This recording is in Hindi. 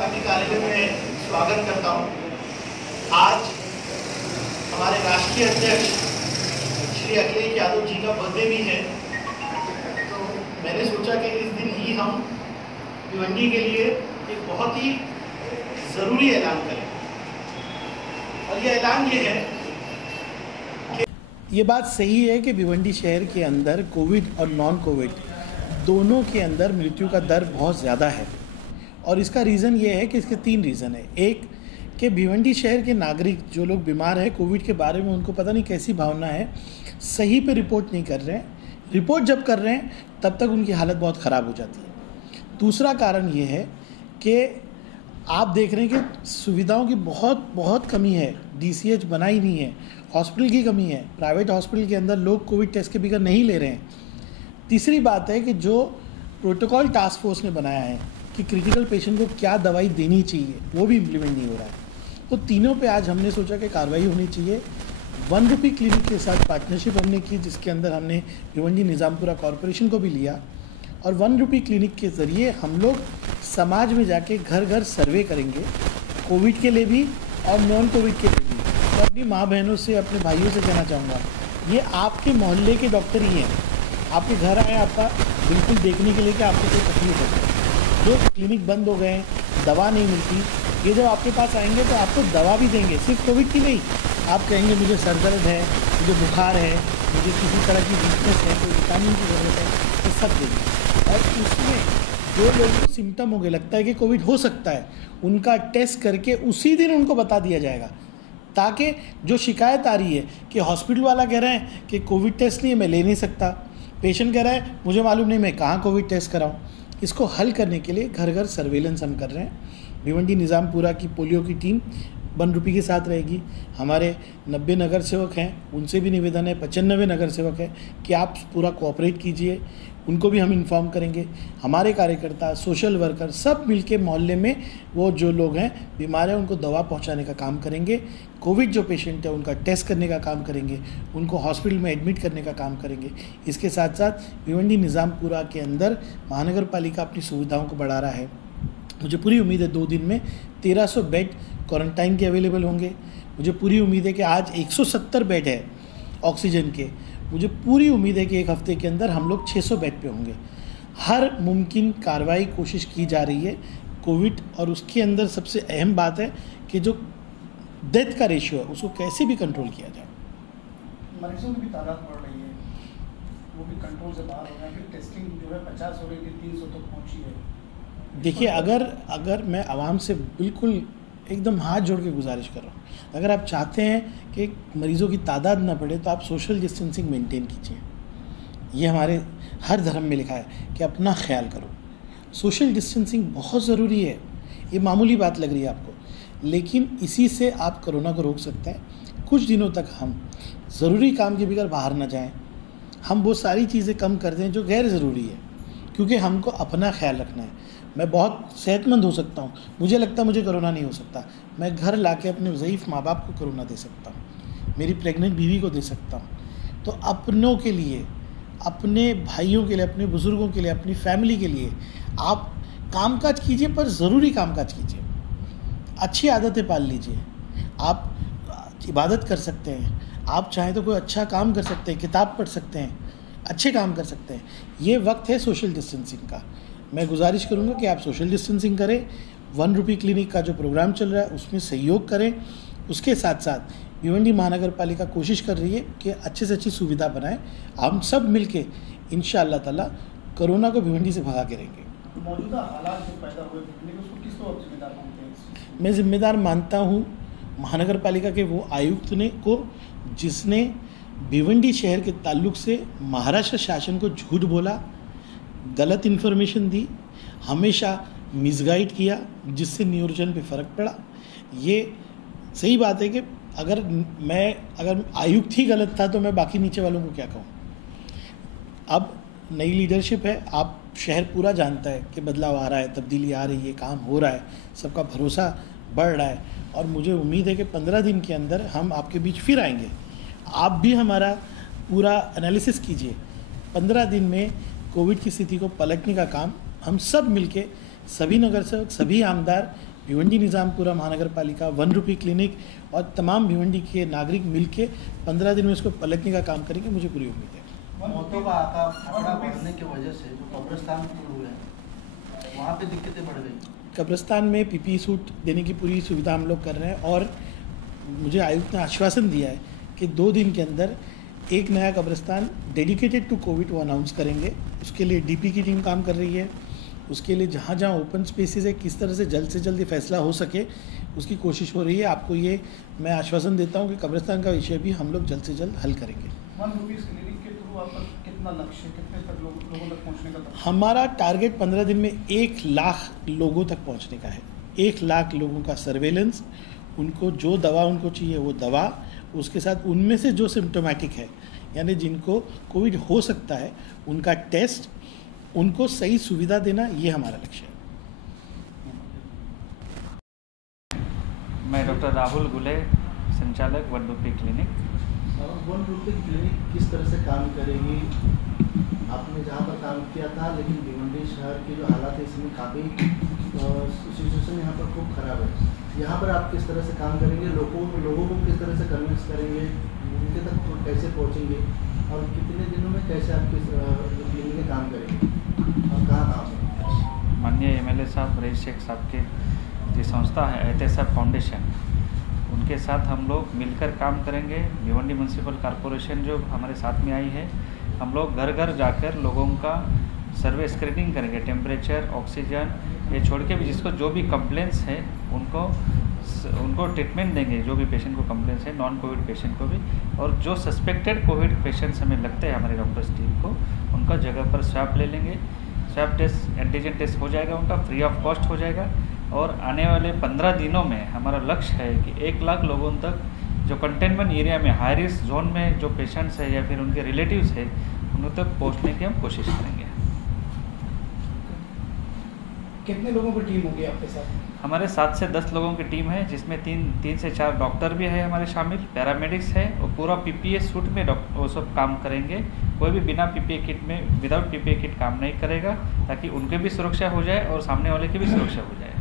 पार्टी कार्यालय में स्वागत करता हूँ। आज हमारे राष्ट्रीय अध्यक्ष श्री अखिलेश यादव जी का बर्थडे भी है, तो मैंने सोचा कि इस दिन ही हम भिवंडी के लिए एक बहुत ही ज़रूरी ऐलान करें। और ये ऐलान ये है कि ये बात सही है कि भिवंडी शहर के अंदर कोविड और नॉन कोविड दोनों के अंदर मृत्यु का दर बहुत ज़्यादा है। और इसका रीज़न ये है कि इसके 3 रीज़न है। एक कि भिवंडी शहर के नागरिक जो लोग बीमार हैं कोविड के बारे में, उनको पता नहीं कैसी भावना है, सही पे रिपोर्ट नहीं कर रहे हैं। रिपोर्ट जब कर रहे हैं तब तक उनकी हालत बहुत ख़राब हो जाती है। दूसरा कारण ये है कि आप देख रहे हैं कि सुविधाओं की बहुत कमी है। DCH बना ही नहीं है, हॉस्पिटल की कमी है, प्राइवेट हॉस्पिटल के अंदर लोग कोविड टेस्ट के बगैर नहीं ले रहे हैं। तीसरी बात है कि जो प्रोटोकॉल टास्क फोर्स ने बनाया है कि क्रिटिकल पेशेंट को क्या दवाई देनी चाहिए, वो भी इम्प्लीमेंट नहीं हो रहा है। तो तीनों पे आज हमने सोचा कि कार्रवाई होनी चाहिए। 1 रुपी क्लिनिक के साथ पार्टनरशिप हमने की, जिसके अंदर हमने भिवंडी निज़ामपुरा कॉरपोरेशन को भी लिया। और 1 रुपी क्लिनिक के ज़रिए हम लोग समाज में जाके घर घर सर्वे करेंगे, कोविड के लिए भी और नॉन कोविड के लिए भी। तो अपनी माँ बहनों से, अपने भाइयों से कहना चाहूँगा, ये आपके मोहल्ले के डॉक्टर ही हैं। आपके घर आए आपका बिल्कुल देखने के लिए कि आपको कोई तकलीफ होती है। जो क्लिनिक बंद हो गए, दवा नहीं मिलती, ये जब आपके पास आएंगे तो आपको दवा भी देंगे, सिर्फ कोविड की नहीं। आप कहेंगे मुझे सर दर्द है, मुझे बुखार है, मुझे किसी तरह की वीकनेस है, कोई विटामिन की ज़रूरत है, ये सब देंगे। और उसमें जो लोगों को सिम्टम हो गए, लगता है कि कोविड हो सकता है, उनका टेस्ट करके उसी दिन उनको बता दिया जाएगा, ताकि जो शिकायत आ रही है कि हॉस्पिटल वाला कह रहे हैं कि कोविड टेस्ट नहीं है, मैं ले नहीं सकता, पेशेंट कह रहा है मुझे मालूम नहीं मैं कहाँ कोविड टेस्ट कराऊँ, इसको हल करने के लिए घर घर सर्वेलेंस हम कर रहे हैं। भिवंडी निज़ामपुरा की पोलियो की टीम 1 रुपये के साथ रहेगी। हमारे 90 नगर सेवक हैं, उनसे भी निवेदन है, 95 नगर सेवक है कि आप पूरा कोऑपरेट कीजिए, उनको भी हम इन्फॉर्म करेंगे। हमारे कार्यकर्ता, सोशल वर्कर सब मिलके मोहल्ले में वो जो लोग हैं बीमार हैं उनको दवा पहुंचाने का काम करेंगे। कोविड जो पेशेंट है उनका टेस्ट करने का काम करेंगे, उनको हॉस्पिटल में एडमिट करने का काम करेंगे। इसके साथ साथ भिवंडी निज़ामपुरा के अंदर महानगर पालिका अपनी सुविधाओं को बढ़ा रहा है। मुझे पूरी उम्मीद है 2 दिन में 1300 बेड क्वारंटाइन के अवेलेबल होंगे। मुझे पूरी उम्मीद है कि आज 170 बेड है ऑक्सीजन के। मुझे पूरी उम्मीद है कि 1 हफ्ते के अंदर हम लोग 600 बेड पे होंगे। हर मुमकिन कार्रवाई कोशिश की जा रही है कोविड, और उसके अंदर सबसे अहम बात है कि जो डेथ का रेशियो है उसको कैसे भी कंट्रोल किया जाए। मरीजों की भी तादाद बढ़ रही है, वो भी कंट्रोल से बाहर हो रहा है। फिर टेस्टिंग जो है 50 हो रही थी, 300 तक पहुंची है। देखिए, अगर मैं आवाम से बिल्कुल एकदम हाथ जोड़ के गुजारिश कर रहा हूँ, अगर आप चाहते हैं कि मरीज़ों की तादाद ना बढ़े तो आप सोशल डिस्टेंसिंग मेंटेन कीजिए। ये हमारे हर धर्म में लिखा है कि अपना ख्याल करो। सोशल डिस्टेंसिंग बहुत ज़रूरी है। ये मामूली बात लग रही है आपको, लेकिन इसी से आप कोरोना को रोक सकते हैं। कुछ दिनों तक हम ज़रूरी काम के बगैर बाहर ना जाएं, हम वो सारी चीज़ें कम कर दें जो गैर ज़रूरी है, क्योंकि हमको अपना ख्याल रखना है। मैं बहुत सेहतमंद हो सकता हूँ, मुझे लगता है मुझे कोरोना नहीं हो सकता, मैं घर लाके अपने ज़ईफ़ माँ बाप को कोरोना दे सकता हूँ, मेरी प्रेग्नेंट बीवी को दे सकता हूँ। तो अपनों के लिए, अपने भाइयों के लिए, अपने बुज़ुर्गों के लिए, अपनी फैमिली के लिए आप कामकाज कीजिए, पर ज़रूरी कामकाज कीजिए। अच्छी आदतें पाल लीजिए। आप इबादत कर सकते हैं, आप चाहें तो कोई अच्छा काम कर सकते हैं, किताब पढ़ सकते हैं, अच्छे काम कर सकते हैं। ये वक्त है सोशल डिस्टेंसिंग का। मैं गुजारिश करूंगा कि आप सोशल डिस्टेंसिंग करें। 1 रुपी क्लिनिक का जो प्रोग्राम चल रहा है उसमें सहयोग करें। उसके साथ साथ भिवंडी महानगर पालिका कोशिश कर रही है कि अच्छे से अच्छी सुविधा बनाएं। हम सब मिलके इंशाअल्लाह ताला कोरोना को भिवंडी से भगा के रहेंगे। मौजूदा हालात जो पैदा हुए उसको किसको आप जिम्मेदार मानते हैं? मैं ज़िम्मेदार मानता हूँ महानगर पालिका के वो आयुक्त ने को, जिसने भिवंडी शहर के ताल्लुक से महाराष्ट्र शासन को झूठ बोला, गलत इन्फॉर्मेशन दी, हमेशा मिसगाइड किया, जिससे नियोजन पे फ़र्क पड़ा। ये सही बात है कि अगर आयुक्त ही गलत था तो मैं बाकी नीचे वालों को क्या कहूँ। अब नई लीडरशिप है, आप शहर पूरा जानता है कि बदलाव आ रहा है, तब्दीली आ रही है, काम हो रहा है, सबका भरोसा बढ़ रहा है। और मुझे उम्मीद है कि 15 दिन के अंदर हम आपके बीच फिर आएंगे। आप भी हमारा पूरा एनालिसिस कीजिए। 15 दिन में कोविड की स्थिति को पलटने का काम हम सब मिलके सभी नगर सेवक, सभी आमदार, भिवंडी निज़ामपुरा महानगर पालिका, 1 रुपये क्लिनिक और तमाम भिवंडी के नागरिक मिलके 15 दिन में इसको पलटने का काम करेंगे, मुझे पूरी उम्मीद है। मौतों का आंकड़ा बढ़ने की वजह से जो कब्रिस्तान पूर्ण हुए हैं वहाँ पे दिक्कतें बढ़ गई। कब्रिस्तान में पीपीई सूट देने की पूरी सुविधा हम लोग कर रहे हैं और मुझे आयुक्त ने आश्वासन दिया है कि 2 दिन के अंदर एक नया कब्रिस्तान डेडिकेटेड टू कोविड वो अनाउंस करेंगे। उसके लिए डीपी की टीम काम कर रही है। उसके लिए जहाँ जहाँ ओपन स्पेसेस है किस तरह से जल्द ये फैसला हो सके उसकी कोशिश हो रही है। आपको ये मैं आश्वासन देता हूँ कि कब्रिस्तान का विषय भी हम लोग जल्द से जल्द हल करेंगे। 1 रुपये क्लिनिक के थ्रू आपका कितना लक्ष्य है, कितने तक लोगों तक पहुँचने का? हमारा टारगेट 15 दिन में 1 लाख लोगों तक पहुँचने का है। 1 लाख लोगों का सर्वेलेंस, उनको जो दवा उनको चाहिए वो दवा, उसके साथ उनमें से जो सिम्टोमेटिक है यानी जिनको कोविड हो सकता है उनका टेस्ट, उनको सही सुविधा देना, ये हमारा लक्ष्य है। मैं डॉक्टर राहुल गुले, संचालक 1 रुपये क्लिनिक। 1 रुपये क्लिनिक किस तरह से काम करेगी? आपने जहाँ पर काम किया था, लेकिन भिवंडी शहर की जो हालात है इसमें काफ़ी सिचुएशन यहाँ पर खूब ख़राब है। यहाँ पर आप किस तरह से काम करेंगे? लोगों को किस तरह से कन्विंस करेंगे? उनके तक कैसे पहुँचेंगे और कितने दिनों में कैसे आपके क्लिनिक में काम करेंगे और कहाँ काम? माननीय MLA साहब रईस शेख साहब के जो संस्था है एहतसाब फाउंडेशन, उनके साथ हम लोग मिलकर काम करेंगे। भिवंडी म्यूनसिपल कॉरपोरेशन जो हमारे साथ में आई है, हम लोग घर घर जाकर लोगों का सर्वे स्क्रीनिंग करेंगे, टेम्परेचर, ऑक्सीजन, ये छोड़ के भी जिसको जो भी कंप्लेंट्स है उनको ट्रीटमेंट देंगे। जो भी पेशेंट को कंप्लेंट्स है, नॉन कोविड पेशेंट को भी, और जो सस्पेक्टेड कोविड पेशेंट्स हमें लगते हैं हमारे डॉक्टर्स टीम को, उनका जगह पर स्वैब ले लेंगे। स्वैब टेस्ट, एंटीजन टेस्ट हो जाएगा, उनका फ्री ऑफ कॉस्ट हो जाएगा। और आने वाले 15 दिनों में हमारा लक्ष्य है कि 1 लाख लोगों तक जो कंटेनमेंट एरिया में हाई रिस्क जोन में जो पेशेंट्स है या फिर उनके रिलेटिव्स है उन तक पहुंचने की हम कोशिश करेंगे। कितने लोगों की टीम होगी आपके साथ? हमारे 7 से 10 लोगों की टीम है, जिसमें 3 से 4 डॉक्टर भी है हमारे शामिल, पैरामेडिक्स है, और पूरा PPE सूट में वो सब काम करेंगे। कोई भी बिना PPE किट में, विदाउट PPE किट काम नहीं करेगा, ताकि उनके भी सुरक्षा हो जाए और सामने वाले की भी सुरक्षा हो जाए।